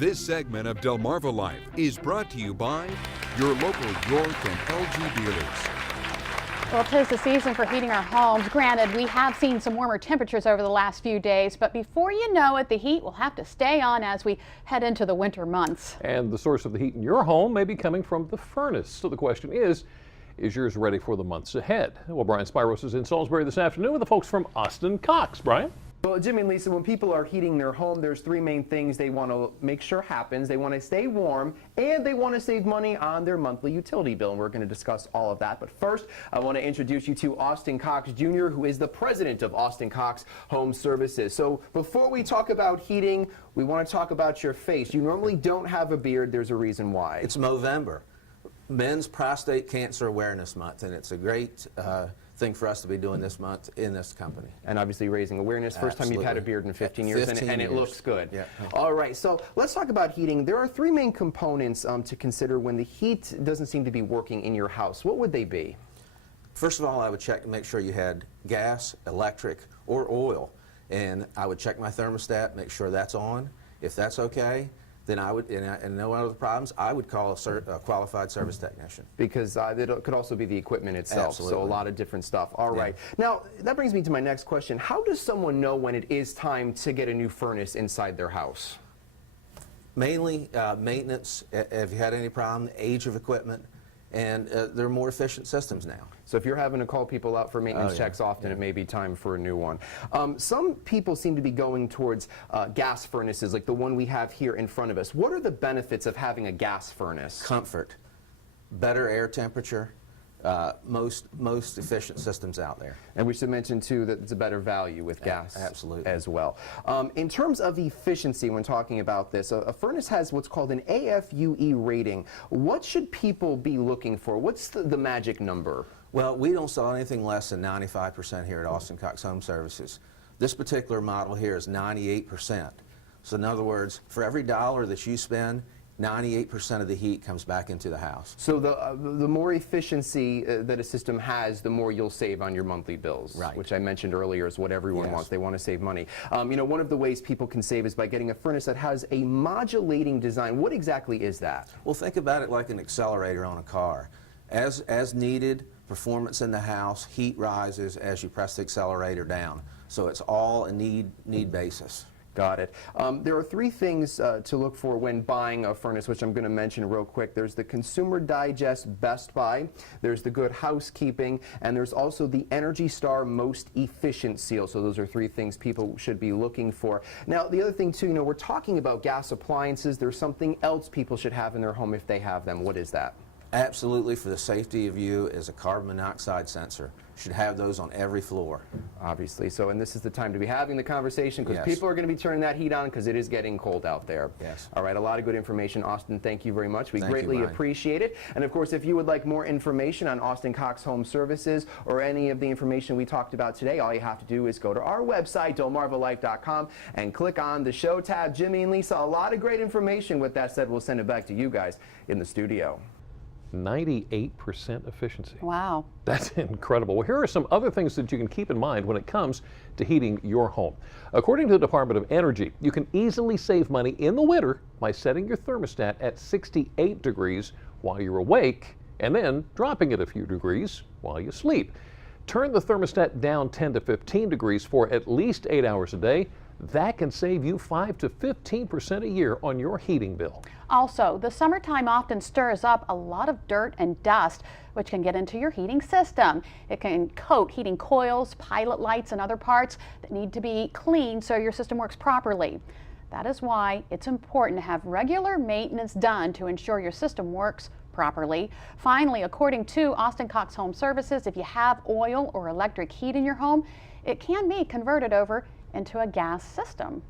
This segment of Delmarva Life is brought to you by your local York and LG dealers. Well, 'tis the season for heating our homes. Granted, we have seen some warmer temperatures over the last few days, but before you know it, the heat will have to stay on as we head into the winter months. And the source of the heat in your home may be coming from the furnace. So the question is yours ready for the months ahead? Well, Brian Spyros is in Salisbury this afternoon with the folks from Austin Cox. Brian? Well, Jimmy and Lisa, when people are heating their home, there's three main things they want to make sure happens. They want to stay warm, and they want to save money on their monthly utility bill. And we're going to discuss all of that. But first, I want to introduce you to Austin Cox Jr., who is the president of Austin Cox Home Services. So before we talk about heating, we want to talk about your face. You normally don't have a beard. There's a reason why. It's Movember, Men's Prostate Cancer Awareness Month, and it's a great thing for us to be doing this month in this company. And obviously raising awareness. First time you've had a beard in 15 years, and it looks good. Yeah. All right, so let's talk about heating. There are three main components to consider when the heat doesn't seem to be working in your house. What would they be? First of all, I would check to make sure you had gas, electric, or oil. And I would check my thermostat, make sure that's on. If that's okay, then I would, and no other problems, I would call a qualified service technician. Because it could also be the equipment itself, Absolutely. so a lot of different stuff. All right. Now, that brings me to my next question. How does someone know when it is time to get a new furnace inside their house? Mainly maintenance, if you had any problem, age of equipment, and there are more efficient systems now. So if you're having to call people out for maintenance checks often, it may be time for a new one. Some people seem to be going towards gas furnaces, like the one we have here in front of us. What are the benefits of having a gas furnace? Comfort, better air temperature, most efficient systems out there. And we should mention, too, that it's a better value with gas Absolutely. as well. In terms of efficiency, when talking about this, a furnace has what's called an AFUE rating. What should people be looking for? What's the magic number? Well, we don't sell anything less than 95% here at Austin Cox Home Services. This particular model here is 98%. So in other words, for every dollar that you spend, 98% of the heat comes back into the house. So the more efficiency that a system has, the more you'll save on your monthly bills, Right. which I mentioned earlier is what everyone wants. They want to save money. You know, one of the ways people can save is by getting a furnace that has a modulating design. What exactly is that? Well, think about it like an accelerator on a car. As needed, performance in the house, heat rises as you press the accelerator down. So it's all a need basis. Got it. There are three things to look for when buying a furnace, which I'm going to mention real quick. There's the Consumer Digest Best Buy, there's the Good Housekeeping, and there's also the Energy Star Most Efficient Seal. So those are three things people should be looking for. Now, the other thing, too, you know, we're talking about gas appliances. There's something else people should have in their home if they have them. What is that? Absolutely, for the safety of you, is a carbon monoxide sensor. Should have those on every floor. Obviously. So, and this is the time to be having the conversation, because Yes. people are going to be turning that heat on because it is getting cold out there. Yes. All right, a lot of good information. Austin, thank you very much. We Thank you, greatly Brian. appreciate it. And of course, if you would like more information on Austin Cox Home Services or any of the information we talked about today, all you have to do is go to our website, delmarvalife.com, and click on the show tab. Jimmy and Lisa, a lot of great information. With that said, we'll send it back to you guys in the studio. 98% efficiency. Wow. That's incredible. Well, here are some other things that you can keep in mind when it comes to heating your home. According to the Department of Energy, you can easily save money in the winter by setting your thermostat at 68 degrees while you're awake and then dropping it a few degrees while you sleep. Turn the thermostat down 10 to 15 degrees for at least 8 hours a day. That can save you 5 to 15% a year on your heating bill. Also, the summertime often stirs up a lot of dirt and dust, which can get into your heating system. It can coat heating coils, pilot lights, and other parts that need to be cleaned so your system works properly. That is why it's important to have regular maintenance done to ensure your system works properly. Finally, according to Austin Cox Home Services, if you have oil or electric heat in your home, it can be converted over into a gas system.